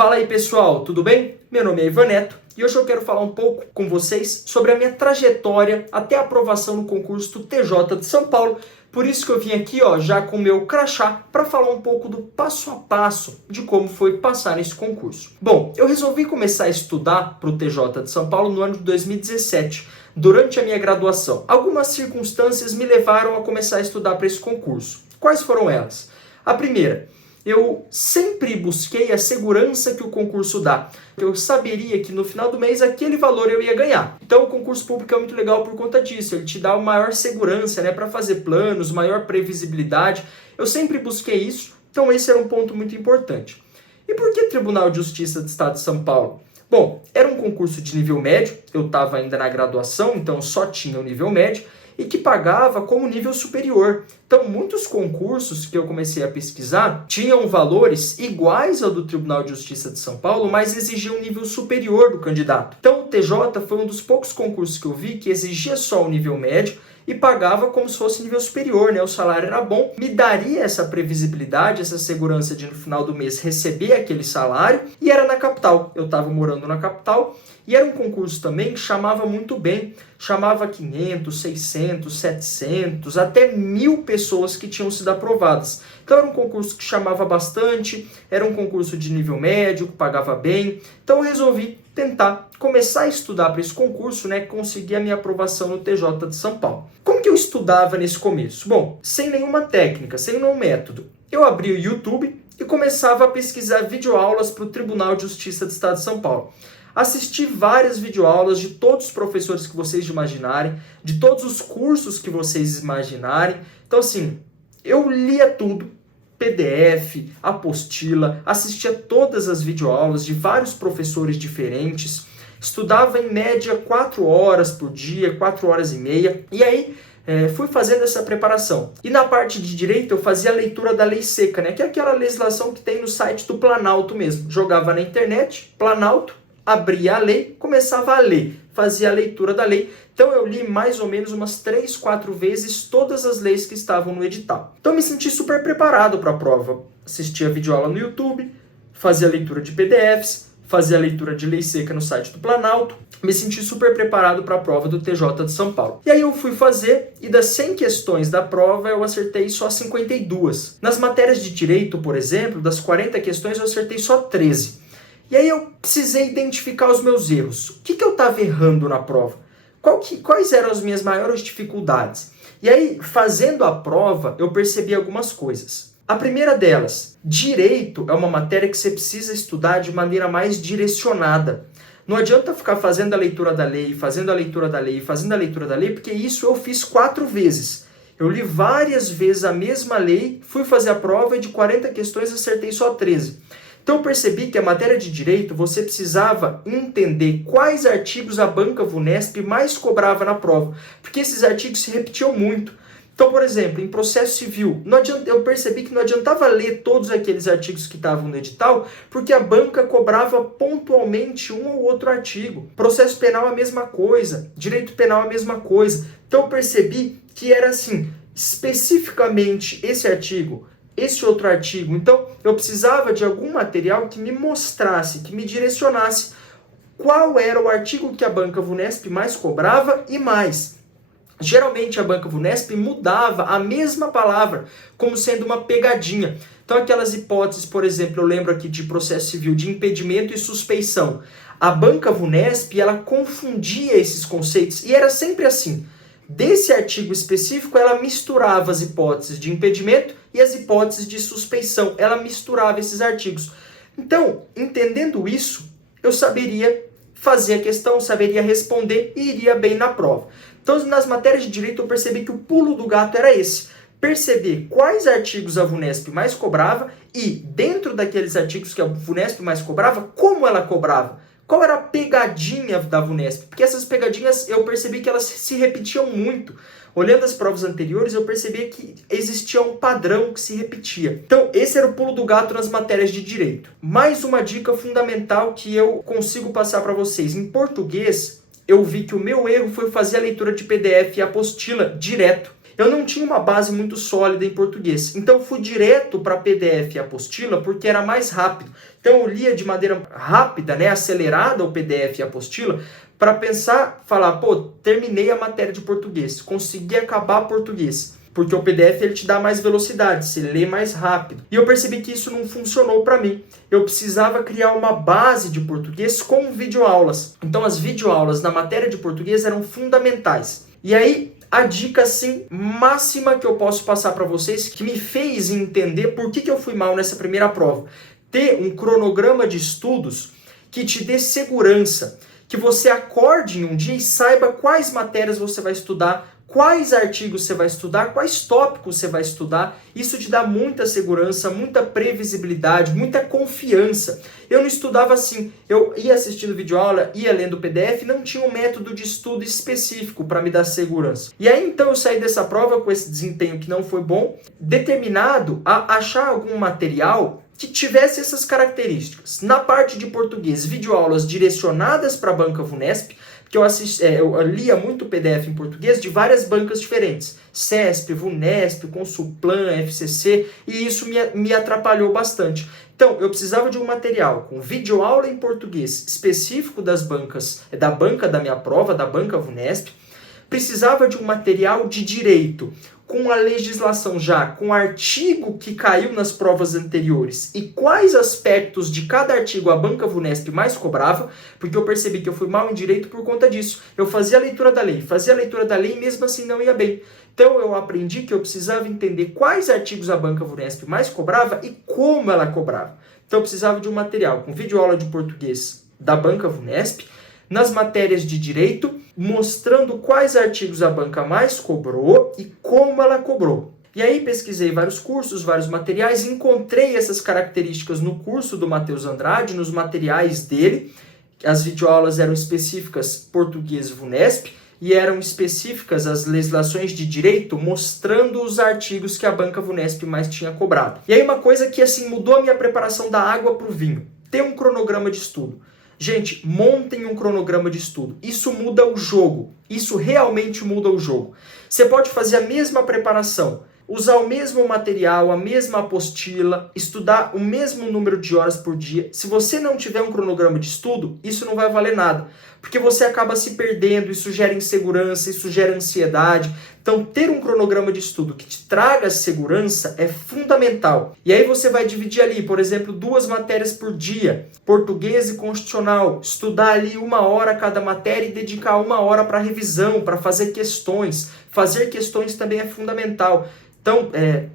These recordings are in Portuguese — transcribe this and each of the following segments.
Fala aí pessoal, tudo bem? Meu nome é Ivan Neto e hoje eu quero falar um pouco com vocês sobre a minha trajetória até a aprovação no concurso do TJ de São Paulo. Por isso que eu vim aqui já com o meu crachá para falar um pouco do passo a passo de como foi passar nesse concurso. Bom, eu resolvi começar a estudar para o TJ de São Paulo no ano de 2017, durante a minha graduação. Algumas circunstâncias me levaram a começar a estudar para esse concurso. Quais foram elas? A primeira, eu sempre busquei a segurança que o concurso dá. Eu saberia que no final do mês aquele valor eu ia ganhar. Então o concurso público é muito legal por conta disso. Ele te dá uma maior segurança, para fazer planos, maior previsibilidade. Eu sempre busquei isso, então esse era um ponto muito importante. E por que Tribunal de Justiça do Estado de São Paulo? Bom, era um concurso de nível médio, eu estava ainda na graduação, então só tinha o nível médio, e que pagava como nível superior. Então, muitos concursos que eu comecei a pesquisar tinham valores iguais ao do Tribunal de Justiça de São Paulo, mas exigiam um nível superior do candidato. Então, o TJ foi um dos poucos concursos que eu vi que exigia só o nível médio e pagava como se fosse nível superior, O salário era bom, me daria essa previsibilidade, essa segurança de no final do mês receber aquele salário, e era na capital. Eu estava morando na capital e era um concurso também que chamava muito bem, chamava 500, 600, 700, até 1000 pessoas que tinham sido aprovadas. Então era um concurso que chamava bastante, era um concurso de nível médio, que pagava bem. Então eu resolvi tentar começar a estudar para esse concurso, conseguir a minha aprovação no TJ de São Paulo. Como que eu estudava nesse começo? Bom, sem nenhuma técnica, sem nenhum método. Eu abri o YouTube e começava a pesquisar videoaulas para o Tribunal de Justiça do Estado de São Paulo. Assisti várias videoaulas de todos os professores que vocês imaginarem, de todos os cursos que vocês imaginarem. Então, assim, eu lia tudo, PDF, apostila, assistia todas as videoaulas de vários professores diferentes, estudava em média 4 horas por dia, 4 horas e meia, e aí fui fazendo essa preparação. E na parte de direito eu fazia a leitura da lei seca, que é aquela legislação que tem no site do Planalto mesmo. Jogava na internet, Planalto, abria a lei, começava a ler, fazia a leitura da lei. Então eu li mais ou menos umas 3, 4 vezes todas as leis que estavam no edital. Então me senti super preparado para a prova. Assistia a videoaula no YouTube, fazia a leitura de PDFs, fazia a leitura de lei seca no site do Planalto. Me senti super preparado para a prova do TJ de São Paulo. E aí eu fui fazer, e das 100 questões da prova eu acertei só 52. Nas matérias de direito, por exemplo, das 40 questões eu acertei só 13. E aí eu precisei identificar os meus erros. O que eu estava errando na prova? Quais eram as minhas maiores dificuldades? E aí, fazendo a prova, eu percebi algumas coisas. A primeira delas, direito é uma matéria que você precisa estudar de maneira mais direcionada. Não adianta ficar fazendo a leitura da lei, fazendo a leitura da lei, fazendo a leitura da lei, porque isso eu fiz 4 vezes. Eu li várias vezes a mesma lei, fui fazer a prova e de 40 questões acertei só 13. Então eu percebi que a matéria de direito você precisava entender quais artigos a banca VUNESP mais cobrava na prova, porque esses artigos se repetiam muito. Então, por exemplo, em processo civil, eu percebi que não adiantava ler todos aqueles artigos que estavam no edital, porque a banca cobrava pontualmente um ou outro artigo. Processo penal a mesma coisa, direito penal a mesma coisa. Então eu percebi que era assim, especificamente esse artigo, esse outro artigo. Então, eu precisava de algum material que me mostrasse, que me direcionasse qual era o artigo que a banca VUNESP mais cobrava e mais. Geralmente, a banca VUNESP mudava a mesma palavra, como sendo uma pegadinha. Então, aquelas hipóteses, por exemplo, eu lembro aqui de processo civil de impedimento e suspeição. A banca VUNESP, ela confundia esses conceitos e era sempre assim. Desse artigo específico, ela misturava as hipóteses de impedimento e as hipóteses de suspeição. Ela misturava esses artigos. Então, entendendo isso, eu saberia fazer a questão, saberia responder e iria bem na prova. Então, nas matérias de direito, eu percebi que o pulo do gato era esse. Perceber quais artigos a VUNESP mais cobrava e, dentro daqueles artigos que a VUNESP mais cobrava, como ela cobrava. Qual era a pegadinha da VUNESP? Porque essas pegadinhas eu percebi que elas se repetiam muito. Olhando as provas anteriores, eu percebi que existia um padrão que se repetia. Então, esse era o pulo do gato nas matérias de direito. Mais uma dica fundamental que eu consigo passar para vocês. Em português, eu vi que o meu erro foi fazer a leitura de PDF e apostila direto. Eu não tinha uma base muito sólida em português, então fui direto para PDF e apostila porque era mais rápido. Então eu lia de maneira rápida, né, acelerada o PDF e a apostila, para pensar, falar, pô, terminei a matéria de português, consegui acabar português. Porque o PDF ele te dá mais velocidade, você lê mais rápido. E eu percebi que isso não funcionou para mim. Eu precisava criar uma base de português com videoaulas. Então as videoaulas na matéria de português eram fundamentais. E aí, a dica assim, máxima que eu posso passar para vocês, que me fez entender por que eu fui mal nessa primeira prova. Ter um cronograma de estudos que te dê segurança. Que você acorde em um dia e saiba quais matérias você vai estudar, quais artigos você vai estudar, quais tópicos você vai estudar. Isso te dá muita segurança, muita previsibilidade, muita confiança. Eu não estudava assim, eu ia assistindo videoaula, ia lendo o PDF, não tinha um método de estudo específico para me dar segurança. E aí então eu saí dessa prova com esse desempenho que não foi bom, determinado a achar algum material que tivesse essas características. Na parte de português, videoaulas direcionadas para a banca VUNESP, que eu lia muito PDF em português de várias bancas diferentes, CESP, VUNESP, Consulplan, FCC, e isso me atrapalhou bastante. Então, eu precisava de um material com videoaula em português específico das bancas, da banca da minha prova, da banca VUNESP, precisava de um material de direito, com a legislação já, com o artigo que caiu nas provas anteriores e quais aspectos de cada artigo a banca VUNESP mais cobrava, porque eu percebi que eu fui mal em direito por conta disso. Eu fazia a leitura da lei e mesmo assim não ia bem. Então eu aprendi que eu precisava entender quais artigos a banca VUNESP mais cobrava e como ela cobrava. Então eu precisava de um material com videoaula de português da banca VUNESP, nas matérias de direito, mostrando quais artigos a banca mais cobrou e como ela cobrou. E aí pesquisei vários cursos, vários materiais, encontrei essas características no curso do Matheus Andrade, nos materiais dele. As videoaulas eram específicas português VUNESP e eram específicas as legislações de direito, mostrando os artigos que a banca VUNESP mais tinha cobrado. E aí uma coisa que assim mudou a minha preparação da água para o vinho, ter um cronograma de estudo. Gente, montem um cronograma de estudo. Isso muda o jogo. Isso realmente muda o jogo. Você pode fazer a mesma preparação, usar o mesmo material, a mesma apostila, estudar o mesmo número de horas por dia. Se você não tiver um cronograma de estudo, isso não vai valer nada. Porque você acaba se perdendo, isso gera insegurança, isso gera ansiedade. Então, ter um cronograma de estudo que te traga segurança é fundamental. E aí você vai dividir ali, por exemplo, 2 matérias por dia, português e constitucional. Estudar ali 1 hora cada matéria e dedicar 1 hora para revisão, para fazer questões. Fazer questões também é fundamental. Então,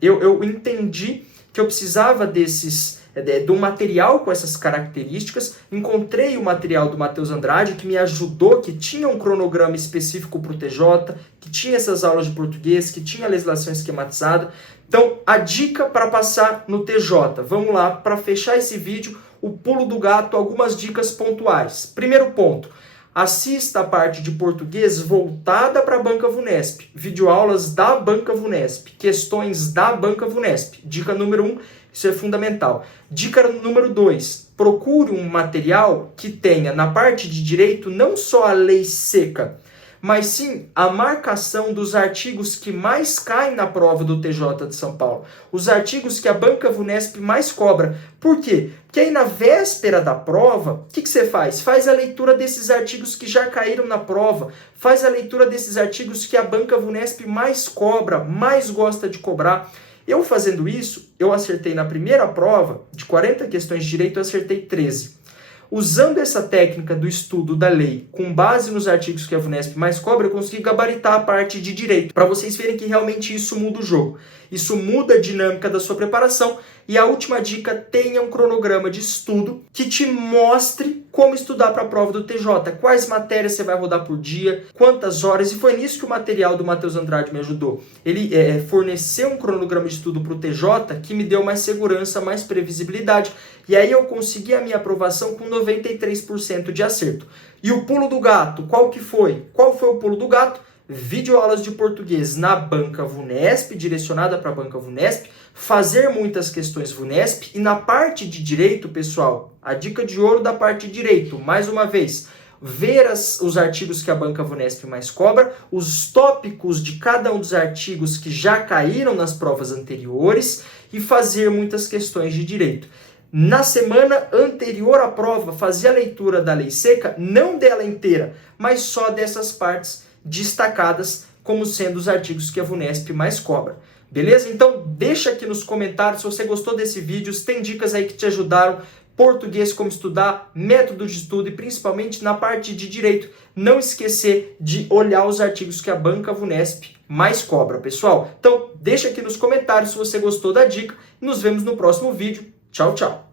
eu entendi que eu precisava de um material com essas características. Encontrei o material do Matheus Andrade, que me ajudou, que tinha um cronograma específico para o TJ, que tinha essas aulas de português, que tinha a legislação esquematizada. Então, a dica para passar no TJ. Vamos lá, para fechar esse vídeo, o pulo do gato, algumas dicas pontuais. Primeiro ponto. Assista a parte de português voltada para a banca VUNESP, videoaulas da banca VUNESP, questões da banca VUNESP. Dica número 1, isso é fundamental. Dica número 2, procure um material que tenha na parte de direito não só a lei seca, mas sim a marcação dos artigos que mais caem na prova do TJ de São Paulo. Os artigos que a banca VUNESP mais cobra. Por quê? Porque aí na véspera da prova, o que você faz? Faz a leitura desses artigos que já caíram na prova. Faz a leitura desses artigos que a banca VUNESP mais cobra, mais gosta de cobrar. Eu fazendo isso, eu acertei na primeira prova, de 40 questões de direito, eu acertei 13. Usando essa técnica do estudo da lei, com base nos artigos que a VUNESP mais cobra, eu consegui gabaritar a parte de direito, para vocês verem que realmente isso muda o jogo. Isso muda a dinâmica da sua preparação. E a última dica, tenha um cronograma de estudo que te mostre como estudar para a prova do TJ, quais matérias você vai rodar por dia, quantas horas, e foi nisso que o material do Matheus Andrade me ajudou. Ele forneceu um cronograma de estudo para o TJ que me deu mais segurança, mais previsibilidade, e aí eu consegui a minha aprovação com 93% de acerto. E o pulo do gato, qual que foi? Qual foi o pulo do gato? Videoaulas de português na banca VUNESP, direcionada para a banca VUNESP, fazer muitas questões VUNESP, e na parte de direito, pessoal, a dica de ouro da parte de direito, mais uma vez, ver os artigos que a banca VUNESP mais cobra, os tópicos de cada um dos artigos que já caíram nas provas anteriores e fazer muitas questões de direito. na semana anterior à prova, fazer a leitura da lei seca, não dela inteira, mas só dessas partes destacadas como sendo os artigos que a VUNESP mais cobra. Beleza? Então deixa aqui nos comentários se você gostou desse vídeo, se tem dicas aí que te ajudaram, português, como estudar, método de estudo e principalmente na parte de direito. Não esquecer de olhar os artigos que a banca VUNESP mais cobra, pessoal. Então deixa aqui nos comentários se você gostou da dica e nos vemos no próximo vídeo. Tchau, tchau!